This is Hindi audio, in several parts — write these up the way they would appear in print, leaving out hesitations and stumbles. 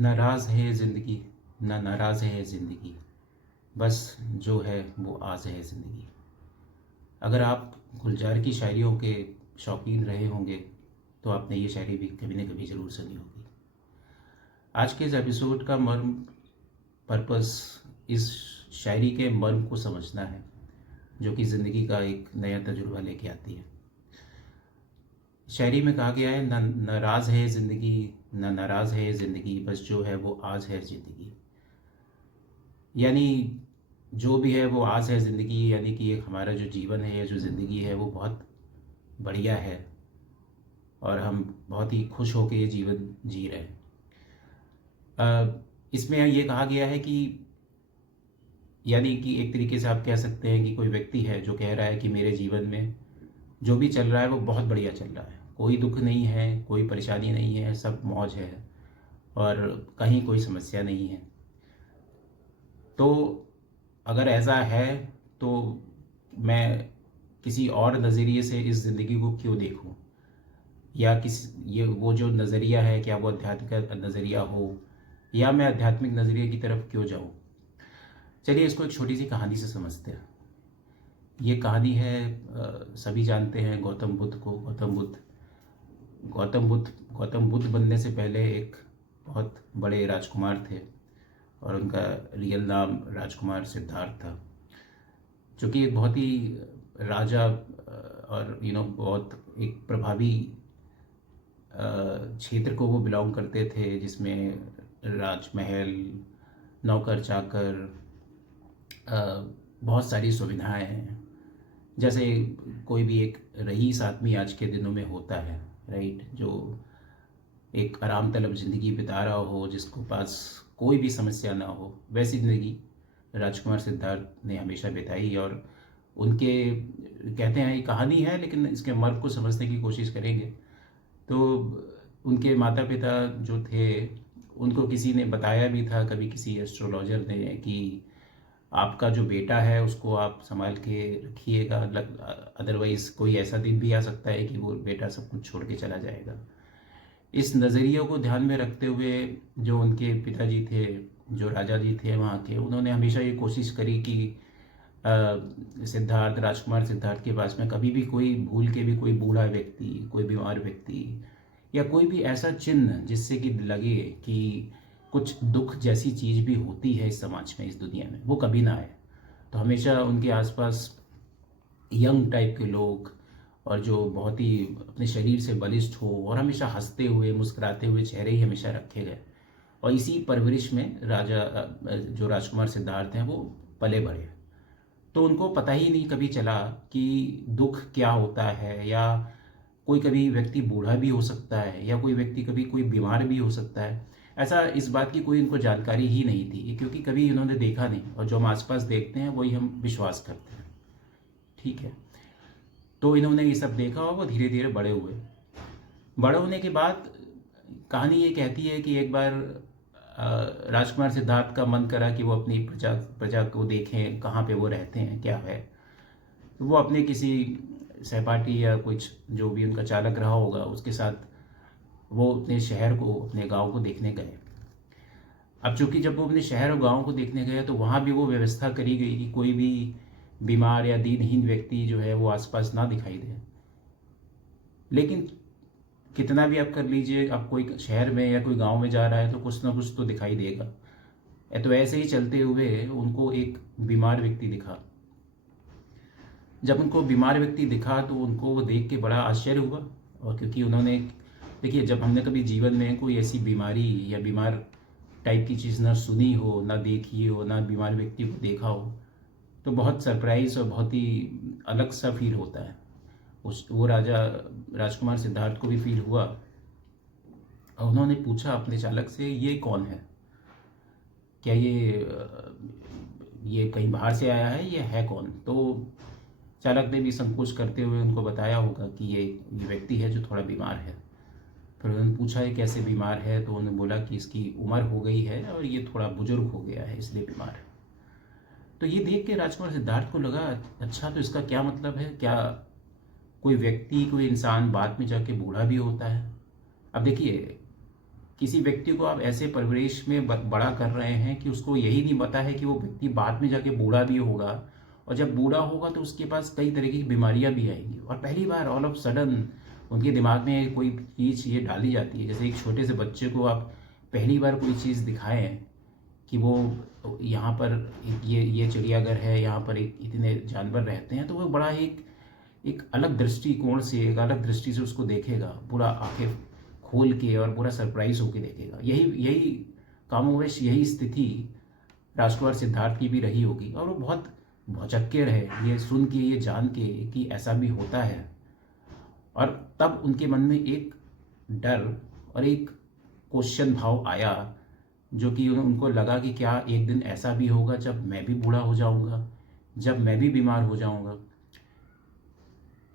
नाराज़ है ज़िंदगी, ना नाराज़ है ज़िंदगी, बस जो है वो आज़ है ज़िंदगी। अगर आप गुलजार की शायरियों के शौकीन रहे होंगे तो आपने ये शायरी भी कभी न कभी ज़रूर सुनी होगी। आज के इस एपिसोड का मर्म पर्पस इस शायरी के मर्म को समझना है, जो कि ज़िंदगी का एक नया तजुर्बा लेके आती है। शायरी में कहा गया है, ना नाराज़ है ज़िंदगी, ना नाराज़ है ज़िंदगी, बस जो है वो आज़ है ज़िंदगी। यानी जो भी है वो आस है ज़िंदगी, यानी कि एक हमारा जो जीवन है या जो ज़िंदगी है वो बहुत बढ़िया है और हम बहुत ही खुश होकर ये जीवन जी रहे हैं। इसमें ये कहा गया है कि यानी कि एक तरीके से आप कह सकते हैं कि कोई व्यक्ति है जो कह रहा है कि मेरे जीवन में जो भी चल रहा है वो बहुत बढ़िया चल रहा है, कोई दुख नहीं है, कोई परेशानी नहीं है, सब मौज है और कहीं कोई समस्या नहीं है। तो अगर ऐसा है तो मैं किसी और नज़रिए से इस ज़िंदगी को क्यों देखूं, या ये वो जो नज़रिया है क्या वो आध्यात्मिक नज़रिया हो या मैं आध्यात्मिक नज़रिए की तरफ क्यों जाऊं। चलिए इसको एक छोटी सी कहानी से समझते हैं। ये कहानी है, सभी जानते हैं गौतम बुद्ध को। गौतम बुद्ध बनने से पहले एक बहुत बड़े राजकुमार थे और उनका रियल नाम राजकुमार सिद्धार्थ था, जो कि एक बहुत ही राजा और बहुत एक प्रभावी क्षेत्र को वो बिलोंग करते थे, जिसमें राजमहल, नौकर चाकर, बहुत सारी सुविधाएं हैं, जैसे कोई भी एक रईस आदमी आज के दिनों में होता है, राइट, जो एक आराम तलब ज़िंदगी बिता रहा हो, जिसको पास कोई भी समस्या ना हो, वैसी ज़िंदगी राजकुमार सिद्धार्थ ने हमेशा बिताई। और उनके कहते हैं ये कहानी है लेकिन इसके मर्म को समझने की कोशिश करेंगे तो उनके माता पिता जो थे उनको किसी ने बताया भी था, कभी किसी एस्ट्रोलॉजर ने, कि आपका जो बेटा है उसको आप संभाल के रखिएगा, अदरवाइज़ कोई ऐसा दिन भी आ सकता है कि वो बेटा सब कुछ छोड़ के चला जाएगा। इस नज़रिए को ध्यान में रखते हुए जो उनके पिताजी थे, जो राजा जी थे वहाँ के, उन्होंने हमेशा ये कोशिश करी कि राजकुमार सिद्धार्थ के पास में कभी भी कोई भूल के भी कोई बूढ़ा व्यक्ति, कोई बीमार व्यक्ति या कोई भी ऐसा चिन्ह जिससे कि लगे कि कुछ दुख जैसी चीज़ भी होती है इस समाज में, इस दुनिया में, वो कभी ना आए। तो हमेशा उनके आसपास यंग टाइप के लोग और जो बहुत ही अपने शरीर से बलिष्ठ हो और हमेशा हंसते हुए मुस्कुराते हुए चेहरे ही हमेशा रखे गए। और इसी परवरिश में जो राजकुमार सिद्धार्थ हैं वो पले बढ़े। तो उनको पता ही नहीं कभी चला कि दुख क्या होता है, या कोई कभी व्यक्ति बूढ़ा भी हो सकता है, या कोई व्यक्ति कभी कोई बीमार भी हो सकता है। ऐसा इस बात की कोई इनको जानकारी ही नहीं थी, क्योंकि कभी इन्होंने देखा नहीं, और जो हम आसपास देखते हैं वही हम विश्वास करते हैं। ठीक है, तो इन्होंने ये सब देखा और वो धीरे धीरे बड़े हुए। बड़े होने के बाद कहानी ये कहती है कि एक बार राजकुमार सिद्धार्थ का मन करा कि वो अपनी प्रजा को देखें, कहाँ पे वो रहते हैं, क्या है। तो वो अपने किसी सहपाठी या कुछ जो भी उनका चालक रहा होगा उसके साथ वो अपने शहर को, अपने गांव को देखने गए। अब चूंकि जब वो अपने शहर और गांव को देखने गए तो वहाँ भी वो व्यवस्था करी गई कि कोई भी बीमार या दीनहीन व्यक्ति जो है वो आसपास ना दिखाई दे। लेकिन कितना भी आप कर लीजिए, आप कोई शहर में या कोई गांव में जा रहा है तो कुछ ना कुछ तो दिखाई देगा। तो ऐसे ही चलते हुए उनको एक बीमार व्यक्ति दिखा। जब उनको बीमार व्यक्ति दिखा तो उनको वो देख के बड़ा आश्चर्य हुआ, और क्योंकि उन्होंने, देखिए, जब हमने कभी जीवन में कोई ऐसी बीमारी या बीमार टाइप की चीज़ ना सुनी हो, ना देखी हो, ना बीमार व्यक्ति को देखा हो, तो बहुत सरप्राइज और बहुत ही अलग सा फील होता है। वो राजकुमार सिद्धार्थ को भी फील हुआ, और उन्होंने पूछा अपने चालक से, ये कौन है, क्या ये कहीं बाहर से आया है, ये है कौन। तो चालक ने भी संकोच करते हुए उनको बताया होगा कि ये व्यक्ति है जो थोड़ा बीमार है। फिर उन्होंने पूछा ये कैसे बीमार है, तो उन्होंने बोला कि इसकी उम्र हो गई है और ये थोड़ा बुजुर्ग हो गया है इसलिए बीमार है। तो ये देख के राजकुमार सिद्धार्थ को लगा, अच्छा, तो इसका क्या मतलब है, क्या कोई व्यक्ति, कोई इंसान बाद में जाके बूढ़ा भी होता है। अब देखिए, किसी व्यक्ति को आप ऐसे परिवेश में बड़ा कर रहे हैं कि उसको यही नहीं पता है कि वो व्यक्ति बाद में जाके बूढ़ा भी होगा, और जब बूढ़ा होगा तो उसके पास कई तरह की बीमारियां भी आएंगी। और पहली बार ऑल ऑफ सडन उनके दिमाग में कोई चीज़ ये डाली जाती है। जैसे एक छोटे से बच्चे को आप पहली बार कोई चीज़ दिखाएं कि वो यहाँ पर ये चिड़ियाघर है, यहाँ पर एक इतने जानवर रहते हैं, तो वो बड़ा एक अलग दृष्टिकोण से, एक अलग दृष्टि से उसको देखेगा, पूरा आंखें खोल के और पूरा सरप्राइज होके देखेगा। यही यही कामोवेश यही स्थिति राजकुमार सिद्धार्थ की भी रही होगी, और वो बहुत भौचक्के रहे ये सुन के, ये जान के कि ऐसा भी होता है। और तब उनके मन में एक डर और एक क्वेश्चन भाव आया, जो कि उनको लगा कि क्या एक दिन ऐसा भी होगा जब मैं भी बूढ़ा हो जाऊंगा, जब मैं भी बीमार हो जाऊंगा।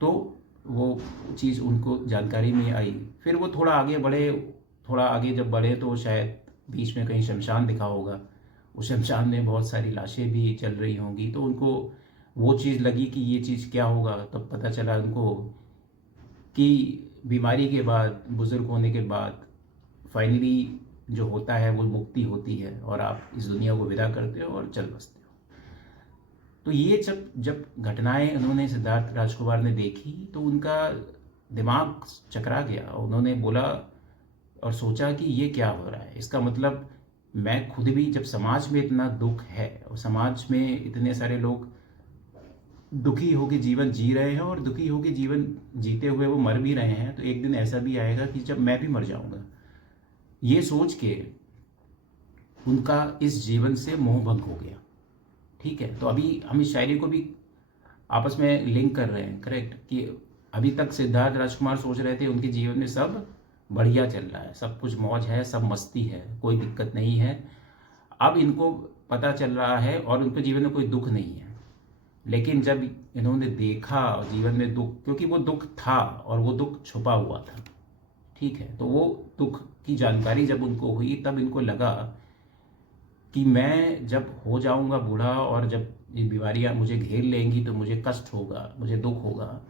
तो वो चीज़ उनको जानकारी में आई। फिर वो थोड़ा आगे बढ़े, थोड़ा आगे जब बढ़े तो शायद बीच में कहीं शमशान दिखा होगा, उस शमशान में बहुत सारी लाशें भी चल रही होंगी, तो उनको वो चीज़ लगी कि ये चीज़ क्या होगा। तब पता चला उनको कि बीमारी के बाद, बुज़ुर्ग होने के बाद फाइनली जो होता है वो मुक्ति होती है, और आप इस दुनिया को विदा करते हो और चल बसते हो। तो ये जब जब घटनाएं उन्होंने सिद्धार्थ राजकुमार ने देखी तो उनका दिमाग चकरा गया। उन्होंने बोला और सोचा कि ये क्या हो रहा है, इसका मतलब मैं खुद भी, जब समाज में इतना दुख है और समाज में इतने सारे लोग दुखी होकर जीवन जी रहे हैं और दुखी होकर जीवन जीते हुए वो मर भी रहे हैं, तो एक दिन ऐसा भी आएगा कि जब मैं भी मर जाऊंगा। ये सोच के उनका इस जीवन से मोह भंग हो गया। ठीक है, तो अभी हम इस शायरी को भी आपस में लिंक कर रहे हैं, करेक्ट, कि अभी तक सिद्धार्थ राजकुमार सोच रहे थे उनके जीवन में सब बढ़िया चल रहा है, सब कुछ मौज है, सब मस्ती है, कोई दिक्कत नहीं है। अब इनको पता चल रहा है और उनके जीवन में कोई दुख नहीं है। लेकिन जब इन्होंने देखा जीवन में दुख, क्योंकि वो दुख था और वो दुख छुपा हुआ था, ठीक है, तो वो दुख की जानकारी जब उनको हुई तब इनको लगा कि मैं जब हो जाऊंगा बूढ़ा और जब ये बीमारियां मुझे घेर लेंगी तो मुझे कष्ट होगा, मुझे दुख होगा,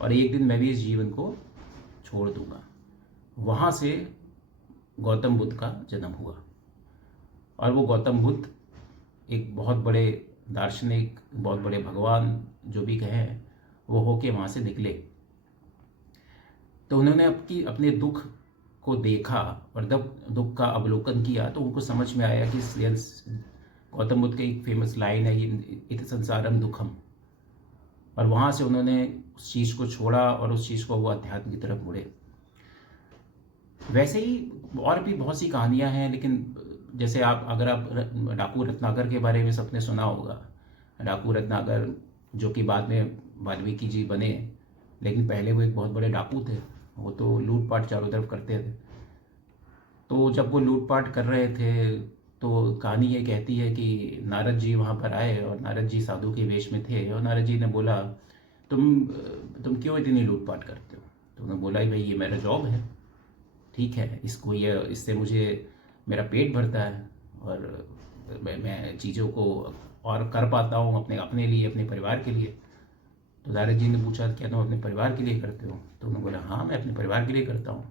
और एक दिन मैं भी इस जीवन को छोड़ दूंगा। वहाँ से गौतम बुद्ध का जन्म हुआ, और वो गौतम बुद्ध एक बहुत बड़े दार्शनिक, बहुत बड़े भगवान जो भी कहें, वो होके वहाँ से निकले। तो उन्होंने अपने दुख को देखा और जब दुख का अवलोकन किया तो उनको समझ में आया कि गौतम बुद्ध की एक फेमस लाइन है, इत संसारम दुखम, और वहाँ से उन्होंने उस चीज़ को छोड़ा और उस चीज़ को वो अध्यात्म की तरफ मुड़े। वैसे ही और भी बहुत सी कहानियाँ हैं, लेकिन जैसे अगर आप डाकू रत्नाकर के बारे में सबने सुना होगा। डाकू रत्नाकर जो कि बाद में वाल्मीकि जी बने, लेकिन पहले वो एक बहुत बड़े डाकू थे। वो तो लूटपाट चारों तरफ करते थे। तो जब वो लूटपाट कर रहे थे तो कहानी ये कहती है कि नारद जी वहाँ पर आए, और नारद जी साधु के वेश में थे, और नारद जी ने बोला तुम क्यों इतनी लूटपाट करते हो। तो उन्होंने बोला भाई ये मेरा जॉब है, ठीक है, इससे मुझे मेरा पेट भरता है, और मैं चीज़ों को और कर पाता हूँ अपने लिए, अपने परिवार के लिए। तो नारद जी ने पूछा क्या तुम अपने परिवार के लिए करते हो। तो उन्होंने बोला हाँ मैं अपने परिवार के लिए करता हूँ।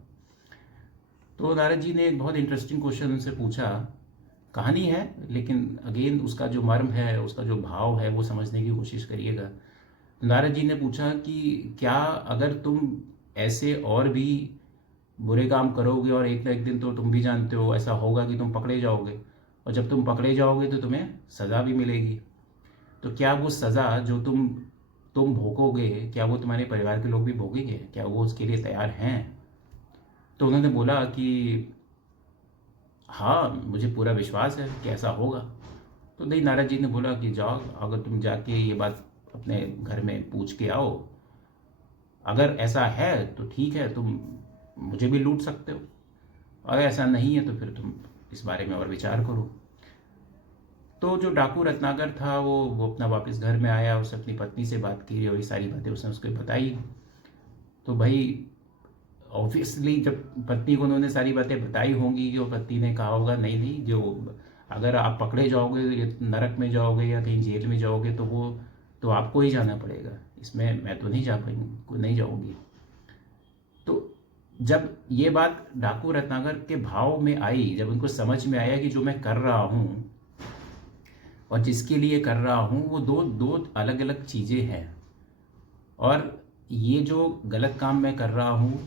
तो नारद जी ने एक बहुत इंटरेस्टिंग क्वेश्चन उनसे पूछा। कहानी है, लेकिन अगेन उसका जो मर्म है, उसका जो भाव है, वो समझने की कोशिश करिएगा। तो नारद जी ने पूछा कि क्या अगर तुम ऐसे और भी बुरे काम करोगे और एक ना एक दिन तो तुम भी जानते हो ऐसा होगा कि तुम पकड़े जाओगे, और जब तुम पकड़े जाओगे तो तुम्हें सज़ा भी मिलेगी, तो क्या वो सज़ा जो तुम भोगोगे, क्या वो तुम्हारे परिवार के लोग भी भोगेंगे, क्या वो उसके लिए तैयार हैं। तो उन्होंने बोला कि हाँ मुझे पूरा विश्वास है कि ऐसा होगा। तो नहीं, नारद जी ने बोला कि जाओ, अगर तुम जाके ये बात अपने घर में पूछ के आओ, अगर ऐसा है तो ठीक है, तुम मुझे भी लूट सकते हो, और ऐसा नहीं है तो फिर तुम इस बारे में और विचार करो। तो जो डाकू रत्नाकर था वो अपना वापस घर में आया, उसने अपनी पत्नी से बात की और ये सारी बातें उसने उसको बताई। तो भाई ऑब्वियसली जब पत्नी को उन्होंने सारी बातें बताई होंगी, जो पत्नी ने कहा होगा नहीं नहीं, जो अगर आप पकड़े जाओगे नरक में जाओगे या कहीं जेल में जाओगे तो वो तो आपको ही जाना पड़ेगा, इसमें मैं तो नहीं जा पाऊंगी, नहीं जाऊंगी। तो जब ये बात डाकू रत्नाकर के भाव में आई, जब उनको समझ में आया कि जो मैं कर रहा हूँ और जिसके लिए कर रहा हूँ वो दो दो अलग अलग चीज़ें हैं, और ये जो गलत काम मैं कर रहा हूँ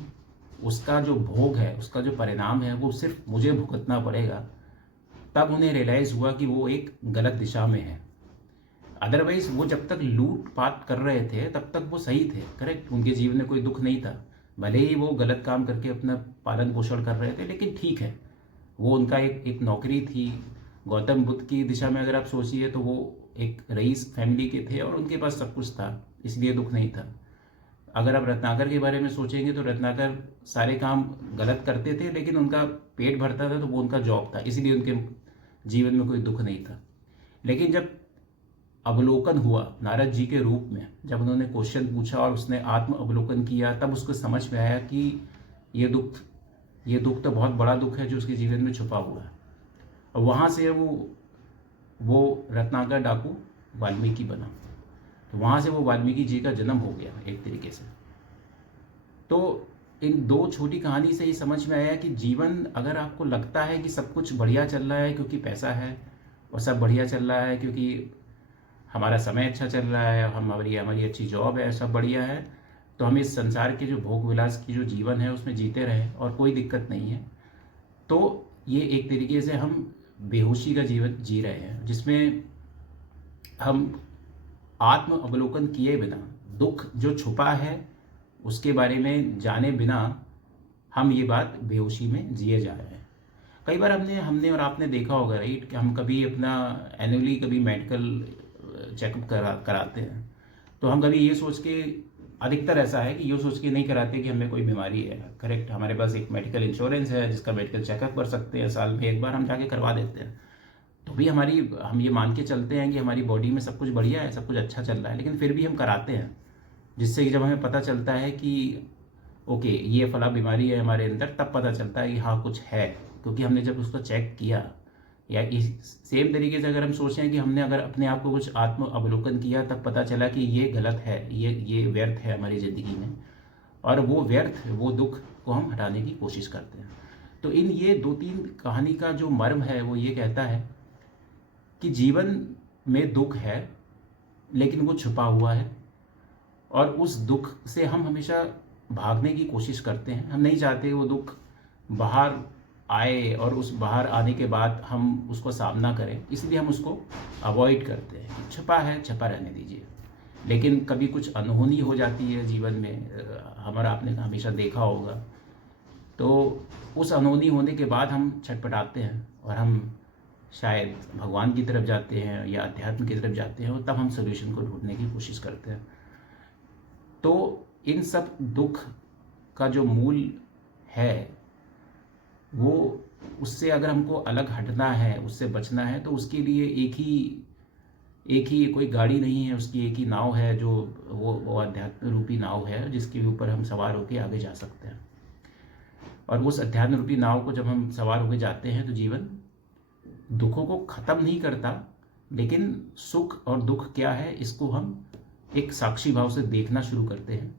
उसका जो भोग है, उसका जो परिणाम है वो सिर्फ मुझे भुगतना पड़ेगा, तब उन्हें रियलाइज़ हुआ कि वो एक गलत दिशा में है। अदरवाइज वो जब तक लूट पाट कर रहे थे तब तक वो सही थे, करेक्ट, उनके जीवन में कोई दुख नहीं था। भले ही वो गलत काम करके अपना पालन पोषण कर रहे थे, लेकिन ठीक है, वो उनका एक एक नौकरी थी। गौतम बुद्ध की दिशा में अगर आप सोचिए तो वो एक रईस फैमिली के थे और उनके पास सब कुछ था, इसलिए दुख नहीं था। अगर आप रत्नाकर के बारे में सोचेंगे तो रत्नाकर सारे काम गलत करते थे, लेकिन उनका पेट भरता था तो वो उनका जॉब था, इसलिए उनके जीवन में कोई दुख नहीं था। लेकिन जब अवलोकन हुआ नारद जी के रूप में, जब उन्होंने क्वेश्चन पूछा और उसने आत्म अवलोकन किया, तब उसको समझ में आया कि ये दुख तो बहुत बड़ा दुख है जो उसके जीवन में छुपा हुआ है। और वहाँ से वो रत्नाकर डाकू वाल्मीकि बना। तो वहाँ से वो वाल्मीकि जी का जन्म हो गया एक तरीके से। तो इन दो छोटी कहानी से ही समझ में आया कि जीवन, अगर आपको लगता है कि सब कुछ बढ़िया चल रहा है क्योंकि पैसा है, और सब बढ़िया चल रहा है क्योंकि हमारा समय अच्छा चल रहा है, हमारी अच्छी जॉब है, सब बढ़िया है, तो हम इस संसार के जो भोग विलास की जो जीवन है उसमें जीते रहें और कोई दिक्कत नहीं है, तो ये एक तरीके से हम बेहोशी का जीवन जी रहे हैं, जिसमें हम आत्म अवलोकन किए बिना, दुख जो छुपा है उसके बारे में जाने बिना, हम ये बात बेहोशी में जिए जा रहे हैं। कई बार हमने और आपने देखा होगा, राइट, कि हम कभी अपना एनुअली कभी मेडिकल चेकअप कराते हैं, तो हम कभी ये सोच के, अधिकतर ऐसा है कि ये सोच के नहीं कराते कि हमें कोई बीमारी है, करेक्ट, हमारे पास एक मेडिकल इंश्योरेंस है जिसका मेडिकल चेकअप कर सकते हैं, साल में एक बार हम जाके करवा देते हैं। तो भी हम ये मान के चलते हैं कि हमारी बॉडी में सब कुछ बढ़िया है, सब कुछ अच्छा चल रहा है, लेकिन फिर भी हम कराते हैं, जिससे कि जब हमें पता चलता है कि ओके ये फला बीमारी है हमारे अंदर, तब पता चलता है कि हाँ कुछ है, क्योंकि हमने जब उसको चेक किया। या इस सेम तरीके से अगर हम सोचें कि हमने अगर अपने आप को कुछ आत्म अवलोकन किया, तब पता चला कि ये गलत है, ये व्यर्थ है हमारी ज़िंदगी में, और वो दुख को हम हटाने की कोशिश करते हैं। तो इन ये 2-3 कहानी का जो मर्म है वो ये कहता है कि जीवन में दुख है, लेकिन वो छुपा हुआ है, और उस दुख से हम हमेशा भागने की कोशिश करते हैं। हम नहीं चाहते वो दुख बाहर आए और उस बाहर आने के बाद हम उसको सामना करें, इसलिए हम उसको अवॉइड करते हैं कि छुपा है, छुपा रहने दीजिए। लेकिन कभी कुछ अनहोनी हो जाती है जीवन में, हमारा आपने हमेशा देखा होगा, तो उस अनहोनी होने के बाद हम छटपटाते हैं और हम शायद भगवान की तरफ जाते हैं या अध्यात्म की तरफ जाते हैं, और तब हम सोल्यूशन को ढूंढने की कोशिश करते हैं। तो इन सब दुख का जो मूल है, वो उससे अगर हमको अलग हटना है, उससे बचना है, तो उसके लिए एक ही कोई गाड़ी नहीं है, उसकी एक ही नाव है, जो वो अध्यात्म रूपी नाव है, जिसके ऊपर हम सवार होकर आगे जा सकते हैं। और उस अध्यात्म रूपी नाव को जब हम सवार होकर जाते हैं तो जीवन दुखों को ख़त्म नहीं करता, लेकिन सुख और दुख क्या है इसको हम एक साक्षी भाव से देखना शुरू करते हैं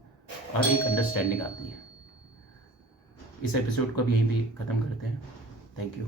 और एक अंडरस्टैंडिंग आती है। इस एपिसोड को अब यहीं भी ख़त्म करते हैं। Thank you.